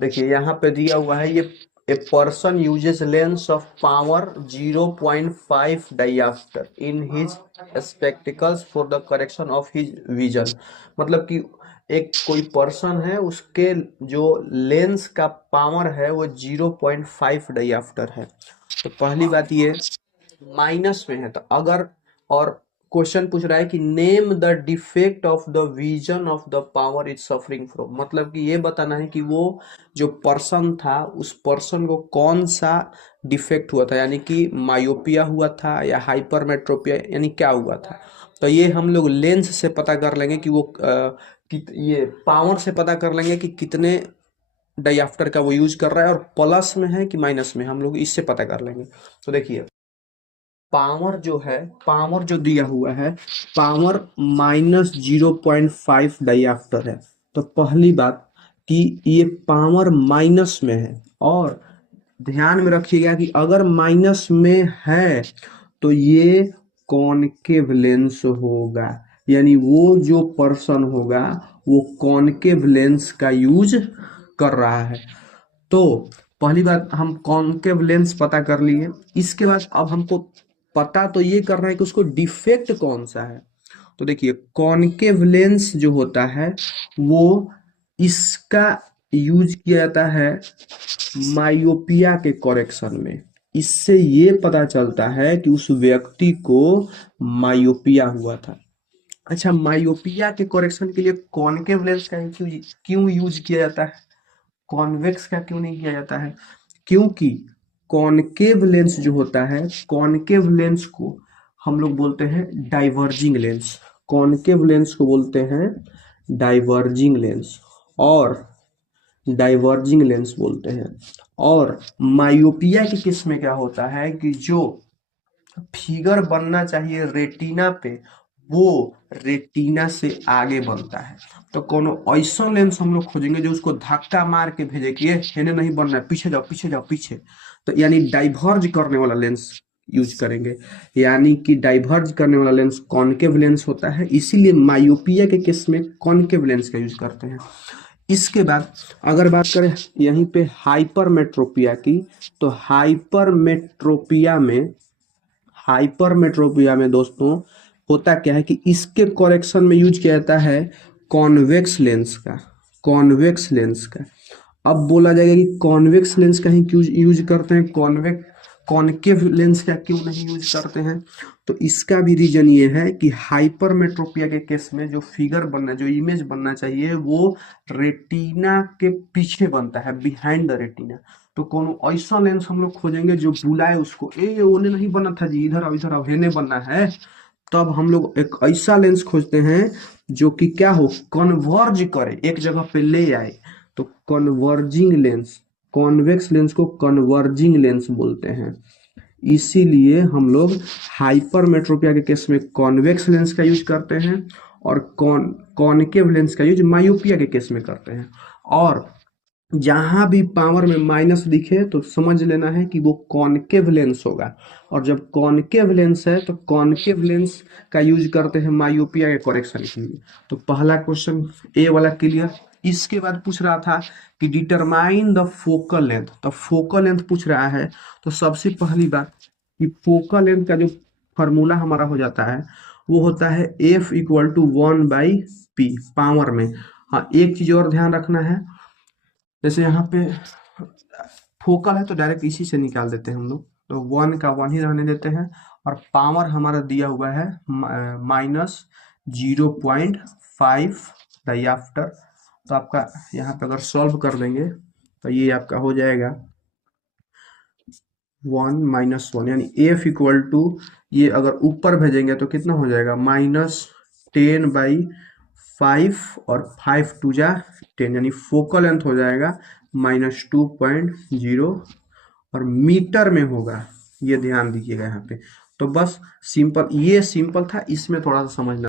देखिए यहाँ पे दिया हुआ है ये, a person uses lens of power 0.5 dioptre in his spectacles for the correction of his vision. मतलब कि एक कोई पर्सन है, उसके जो लेंस का पावर है वो 0.5 डाइऑप्टर है। तो पहली बात ये माइनस में है, तो अगर, और क्वेश्चन पूछ रहा है कि name the defect of the vision of the power is suffering from, मतलब कि ये बताना है कि वो जो पर्सन था उस पर्सन को कौन सा डिफेक्ट हुआ था, यानी कि मायोपिया हुआ था या हाइपरमेट्रोपिया, यानी क्या हुआ था। तो ये हम लोग लेंस से पता कर लेंगे कि वो ये पावर से पता कर लेंगे कि कितने डाइऑप्टर का वो यूज कर रहा है, और प्लस में है कि माइनस में, हम लोग इससे पता कर लेंगे। तो देखिए पावर जो है, पावर जो दिया हुआ है, पावर -0.5 डाइऑप्टर है। तो पहली बात कि ये पावर माइनस में है, और ध्यान में रखिएगा कि अगर माइनस में है तो ये कॉनकेव लेंस होगा, यानी वो जो पर्सन होगा वो कॉनकेव लेंस का यूज कर रहा है। तो पहली बात हम कॉनकेव लेंस पता कर लिए। इसके बाद अब हमको पता तो ये करना है कि उसको डिफेक्ट कौन सा है। तो देखिए कॉनकेव लेंस जो होता है वो, इसका यूज किया जाता है मायोपिया के करेक्शन में। इससे ये पता चलता है कि उस व्यक्ति को मायोपिया हुआ था। अच्छा, मायोपिया के करेक्शन के लिए कॉनकेव लेंस का क्यों क्यों यूज किया जाता है, कॉन्वेक्स का क्यों नहीं किया जाता है? क्योंकि कॉनकेव लेंस जो होता है, कॉनकेव लेंस को हम लोग बोलते हैं डाइवर्जिंग लेंस। कॉनकेव लेंस को बोलते हैं डाइवर्जिंग लेंस, और डाइवर्जिंग लेंस बोलते हैं। और मायोपिया के केस में क्या होता है कि जो फिगर बनना चाहिए रेटिना पे, वो रेटिना से आगे बनता है। तो कोनो ऐसा लेंस हम लोग खोजेंगे जो उसको धक्का मार के भेजे कि ये हेने नहीं बनना है, पीछे जाओ पीछे जाओ पीछे। तो यानी डाइवर्ज करने वाला लेंस यूज करेंगे, यानी कि डाइवर्ज करने वाला लेंस कॉनकेव लेंस होता है। इसीलिए मायोपिया के केस में कॉनकेव लेंस का यूज करते हैं। इसके बाद अगर बात करें यहीं पे हाइपरमेट्रोपिया की, तो हाइपरमेट्रोपिया में दोस्तों होता क्या है कि इसके करेक्शन में यूज किया जाता है कॉन्वेक्स लेंस का, कॉन्वेक्स लेंस का। अब बोला जाएगा कि कॉन्वेक्स लेंस का ही क्यों यूज करते हैं, कॉनकेव लेंस का क्यों नहीं यूज करते हैं? तो इसका भी रीजन ये है कि हाइपरमेट्रोपिया के केस में जो फिगर बनना, जो इमेज बनना चाहिए वो रेटिना के पीछे बनता है, बिहाइंड द रेटिना। तो कोनो ऐसा लेंस हम लोग खोजेंगे जो बुलाए उसको, ए ओने नहीं बना था जी, इधर आओ इधर आओ, हेने बनना है। तब हम लोग एक ऐसा लेंस खोजते हैं जो कि क्या हो, कन्वर्ज करे, एक जगह पे ले आए। तो कन्वर्जिंग लेंस, कॉन्वेक्स लेंस को कन्वर्जिंग लेंस बोलते हैं। इसीलिए हम लोग हाइपरमेट्रोपिया के केस में कॉन्वेक्स लेंस का यूज करते हैं, और कॉनकेव लेंस का यूज मायोपिया के केस में करते हैं। और जहां भी पावर में माइनस दिखे तो समझ लेना है कि वो कॉनकेव लेंस होगा, और जब कॉनकेव लेंस है तो कॉनकेव लेंस का यूज करते हैं मायोपिया के करेक्शन के लिए। तो पहला क्वेश्चन ए वाला क्लियर। इसके बाद पूछ रहा था कि डिटरमाइन द फोकल लेंथ, तो फोकल लेंथ पूछ रहा है। तो सबसे पहली बात कि फोकल लेंथ का जो फॉर्मूला हमारा हो जाता है वो होता है F equal to 1/p power में। हाँ, एक चीज और ध्यान रखना है, जैसे यहाँ पे फोकल है तो डायरेक्ट इसी से निकाल देते हैं हम लोग, तो 1 का 1 ही रहने देते हैं। और पावर हमारा दिया हुआ है -0.5 डाइऑप्टर। तो आपका यहाँ पे अगर सॉल्व कर देंगे तो ये आपका हो जाएगा 1 - 1, यानी एफ इक्वल टू, ये अगर ऊपर भेजेंगे तो कितना हो जाएगा, -10/5, और 5 2 जा 10, यानी फोकल लेंथ हो जाएगा -2.0, और मीटर में होगा, ये ध्यान दीजिएगा यहाँ पे। तो बस सिंपल, ये सिंपल था, इसमें थोड़ा सा समझना